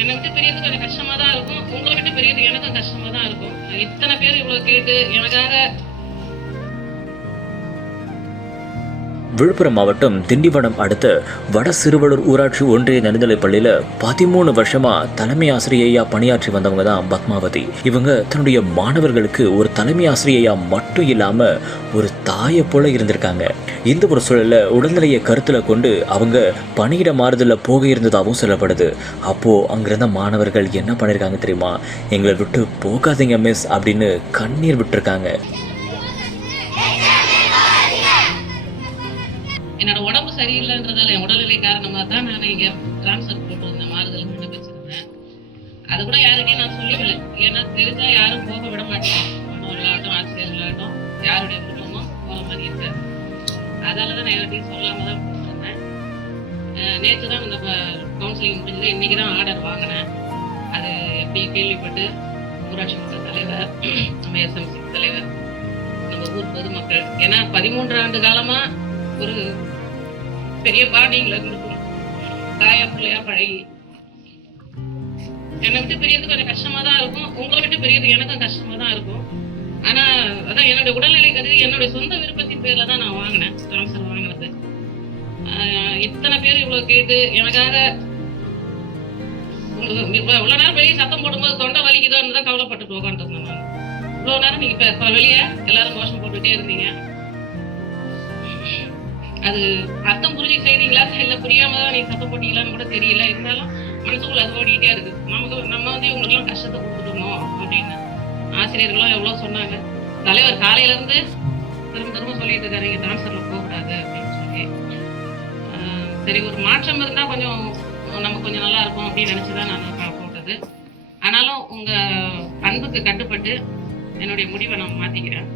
என்னை விட்டு பிரியது கொஞ்சம் கஷ்டமா தான் இருக்கும். உங்களை விட்டு பிரியது எனக்கும் கஷ்டமா தான் இருக்கும். இத்தனை பேர் இவ்வளவு கேட்டு எனக்காக. விழுப்புரம் மாவட்டம் திண்டிவனம் அடுத்த வட சிறுவலூர் ஊராட்சி ஒன்றிய நடுநிலைப் பள்ளியில் 13 வருஷமா தலைமை ஆசிரியையா பணியாற்றி வந்தவங்க தான் பத்மாவதி. இவங்க தன்னுடைய மாணவர்களுக்கு ஒரு தலைமை ஆசிரியையா மட்டும் இல்லாம ஒரு தாயை போல இருந்திருக்காங்க. இந்த ஒரு சூழல்ல உடல்நிலையை கருத்துல கொண்டு அவங்க பணியிட மாறுதல்ல போக இருந்ததாகவும் சொல்லப்படுது. அப்போ அங்கிருந்த மாணவர்கள் என்ன பண்ணிருக்காங்க தெரியுமா? எங்களை விட்டு போகாதீங்க மிஸ் அப்படின்னு கண்ணீர் விட்டுருக்காங்க. என்னோட உடம்பு சரியில்லைன்றதால என் உடல்நிலை காரணமா தான் நான் இங்க டிரான்ஸ்ஃபர் போட்டு வந்தேன், மாறுதல் விண்ணப்பிச்சிருந்தேன். அது கூட யாருக்கையும் நான் சொல்லிக்கல. ஏன்னா தெரிஞ்சா யாரும் போக விட மாட்டேன். விளையாட்டும் ஆசிரியர்களாகட்டும் யாருடைய குடும்பமும் போகிற மாதிரி இருக்கு. அதாலதான் நான் யார்கிட்டையும் சொல்லாம தான் போட்டிருந்தேன். நேற்று தான் இந்த கவுன்சிலிங் முடிஞ்சது. இன்னைக்கு தான் ஆர்டர் வாங்கினேன். அது எப்படி கேள்விப்பட்டு ஊராட்சி மன்ற தலைவர், நம்ம எஸ்எம்சி தலைவர், நம்ம ஊர் பொதுமக்கள், ஏன்னா 13 ஆண்டு காலமா ஒரு பெரிய பாண்டிங்ல இருக்கும், தாயா பிள்ளையா பழகி என்னை விட்டு பிரியது கொஞ்சம் கஷ்டமா தான் இருக்கும். உங்களை விட்டு பிரியது எனக்கும் கஷ்டமா தான் இருக்கும். ஆனா அதான் என்னுடைய உடல்நிலை கருதி என்னுடைய சொந்த விருப்பத்தின் பேர்ல தான் நான் வாங்கினேன், டிரான்ஸ்ஃபர் வாங்கினது. இத்தனை பேர் இவ்வளவு கேட்டு எனக்காக இவ்வளவு நேரம் வெளியே சத்தம் போடும்போது தொண்டை வலிக்குதோன்னு தான் கவலைப்பட்டுட்டு உட்காந்துட்டு இருந்தேன் நான். இவ்வளவு நேரம் நீங்க இப்ப வெளியே எல்லாரும் கோஷம் போட்டுட்டே இருந்தீங்க. அது அர்த்தம் புரிஞ்சு செய்தீங்களா இல்ல புரியாம தான் நீங்க சத்தம் போட்டீங்களான்னு கூட தெரியல. இருந்தாலும் மனசுக்குள்ள அது ஓடிட்டே இருக்கு. நம்ம வந்து இவங்களுக்கு எல்லாம் கஷ்டத்தை கொடுத்துட்டோமோ அப்படின்னு. ஆசிரியர்களும் எவ்வளவு சொன்னாங்க. தலைவர் காலையில இருந்து திரும்ப சொல்லிட்டு இருக்காரு, நீங்க டிரான்ஸ்ஃபர்ல போகக்கூடாது அப்படின்னு சொல்லி. சரி, ஒரு மாற்றம் இருந்தா கொஞ்சம் நமக்கு கொஞ்சம் நல்லா இருக்கும் அப்படின்னு நினைச்சுதான் நான் போட்டது. ஆனாலும் உங்க அன்புக்கு கட்டுப்பட்டு என்னுடைய முடிவை நான் மாத்திக்கிறேன்.